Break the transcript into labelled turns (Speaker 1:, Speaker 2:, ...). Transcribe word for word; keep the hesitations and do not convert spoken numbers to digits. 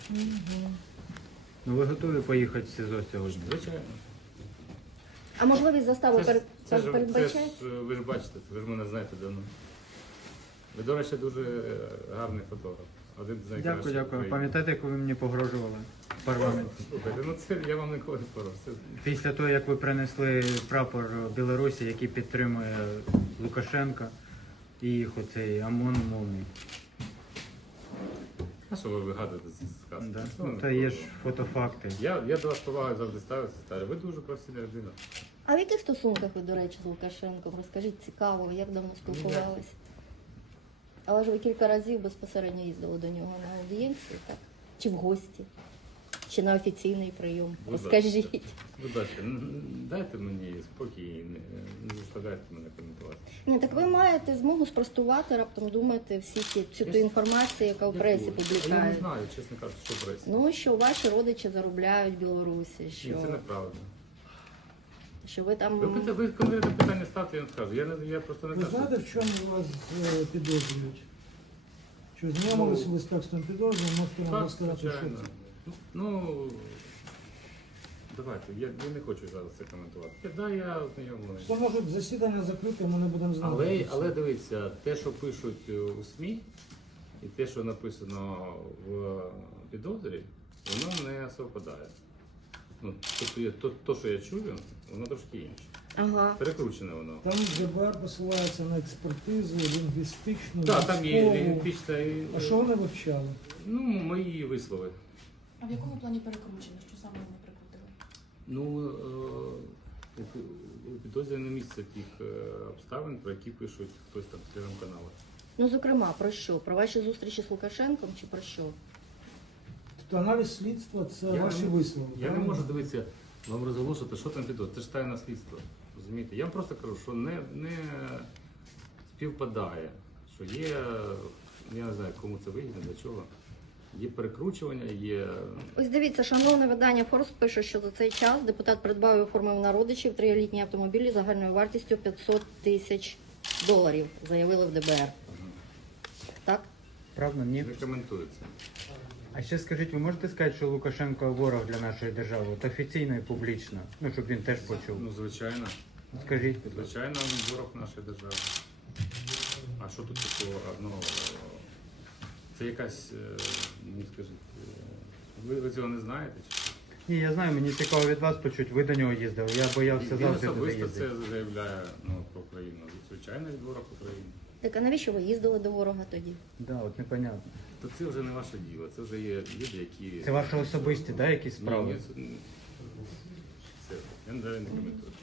Speaker 1: Угу.
Speaker 2: Ну ви готові поїхати в СІЗО сьогодні?
Speaker 3: Звичайно.
Speaker 1: А можливість застави
Speaker 3: Це ж,
Speaker 1: перед...
Speaker 3: це ж, це
Speaker 1: передбачає?
Speaker 3: ж, ви ж бачите, ви ж мене знаєте давно. Ви, до речі, дуже е, гарний фотограф. Один з найкращих.
Speaker 2: Дякую, дякую.
Speaker 3: в Україні.
Speaker 2: Пам'ятаєте, як ви мені погрожували в парламенті?
Speaker 3: Слухайте, ну це я вам ніколи не порав. Це...
Speaker 2: Після того, як ви принесли прапор Білорусі, який підтримує Лукашенка і їх оцей ОМОН мовний.
Speaker 3: А що ви вигадуєте з сказки?
Speaker 2: Да.
Speaker 3: Ну,
Speaker 2: Та є ж фотофакти.
Speaker 3: Я, я до вас повагою завжди ставився, старі. Ви дуже професійна людина.
Speaker 1: А в яких стосунках ви, до речі, з Лукашенком? Розкажіть, цікаво, як давно спілкувались? Але ж ви кілька разів безпосередньо їздили до нього на аудієнцію, так? Чи в гості? Чи на офіційний прийом?
Speaker 3: Будь ласка.
Speaker 1: Розкажіть.
Speaker 3: Будь ласка, н- дайте мені спокій і не, не заставляйте мене коментувати.
Speaker 1: Ні, так ви маєте змогу спростувати, раптом думаєте всі ці, всю ту інформацію, яка в пресі
Speaker 3: Яку? А я не
Speaker 1: публікує.
Speaker 3: знаю, чесно кажучи, що в пресі.
Speaker 1: Ну, що ваші родичі заробляють в Білорусі,
Speaker 3: Ні,
Speaker 1: що,
Speaker 3: це неправда.
Speaker 1: що ви там...
Speaker 3: Ви, пита- ви конкретне питання ставте, я вам скажу. Я, не, я просто не
Speaker 4: Ви
Speaker 3: знаю.
Speaker 4: знаєте, в чому вас е, підозрюють? Що знайомилися ви з текстом підозри, можете нам
Speaker 3: Так,
Speaker 4: розказати, що
Speaker 3: звичайно.
Speaker 4: це?
Speaker 3: Ну, давайте, я, я не хочу зараз це коментувати. Я, да, я ознайомлений.
Speaker 4: Що може засідання закрите, ми не будемо знати.
Speaker 3: Але, але дивіться, те, що пишуть у СМІ, і те, що написано в підозрі, воно не совпадає. Ну, тобто, я- то, то, що я чую, воно трошки інше.
Speaker 1: Ага.
Speaker 3: Перекручене воно.
Speaker 4: Там ДБР посилається на експертизу, лінгвістичну,
Speaker 3: Так, там є
Speaker 4: військову.
Speaker 3: лінгвістична і
Speaker 4: А що вони вивчали?
Speaker 3: ну, мої вислови.
Speaker 5: А в якому плані перекручено? Що саме вони прикрутили?
Speaker 3: Ну, е, у пі- у підозрі не місце тих е, обставин, про які пишуть хтось там в телеграм-каналах.
Speaker 1: Ну, зокрема, про що? Про ваші зустрічі з Лукашенком чи про що?
Speaker 4: Тобто аналіз слідства це
Speaker 3: Я
Speaker 4: ваші
Speaker 3: не-
Speaker 4: висновки.
Speaker 3: Я не
Speaker 4: правильно?
Speaker 3: можу дивитися, вам розголошувати, що там підозрює. Це ж тайне слідство. Розумієте? Я вам просто кажу, що не, не співпадає, що є, я не знаю, кому це вигідно, для чого. Є перекручування, є.
Speaker 1: Ось дивіться, шановне видання Форс пише, що за цей час депутат придбав і оформив на родичів трилітні автомобілі загальною вартістю п'ятсот тисяч доларів, заявили в ДБР. Так?
Speaker 2: Правда? Ні?
Speaker 3: Не коментується.
Speaker 2: А ще скажіть, ви можете сказати, що Лукашенко ворог для нашої держави? От офіційно і публічно. Ну, щоб він теж почув.
Speaker 3: Ну, звичайно.
Speaker 2: Скажіть, будь ласка.
Speaker 3: Звичайно, він ворог нашої держави. А що тут такого? Ну, це якась, е, ну скажіть, е, ви, ви цього не знаєте? Чи?
Speaker 2: Ні, я знаю, мені цікаво від вас почути. Ви до нього їздили. Я боявся
Speaker 3: Він
Speaker 2: завжди туди
Speaker 3: особисто
Speaker 2: їздити.
Speaker 3: це заявляє ну, про Україну. Звичайно, від ворог України.
Speaker 1: Так, а навіщо ви їздили до ворога тоді?
Speaker 2: Да, от непонятно.
Speaker 3: То це вже не ваше діло, це вже є люди, які...
Speaker 2: Це ваші особисті, да, якісь
Speaker 3: Ні,
Speaker 2: справи?
Speaker 3: ні, це, це, я навіть не коментую.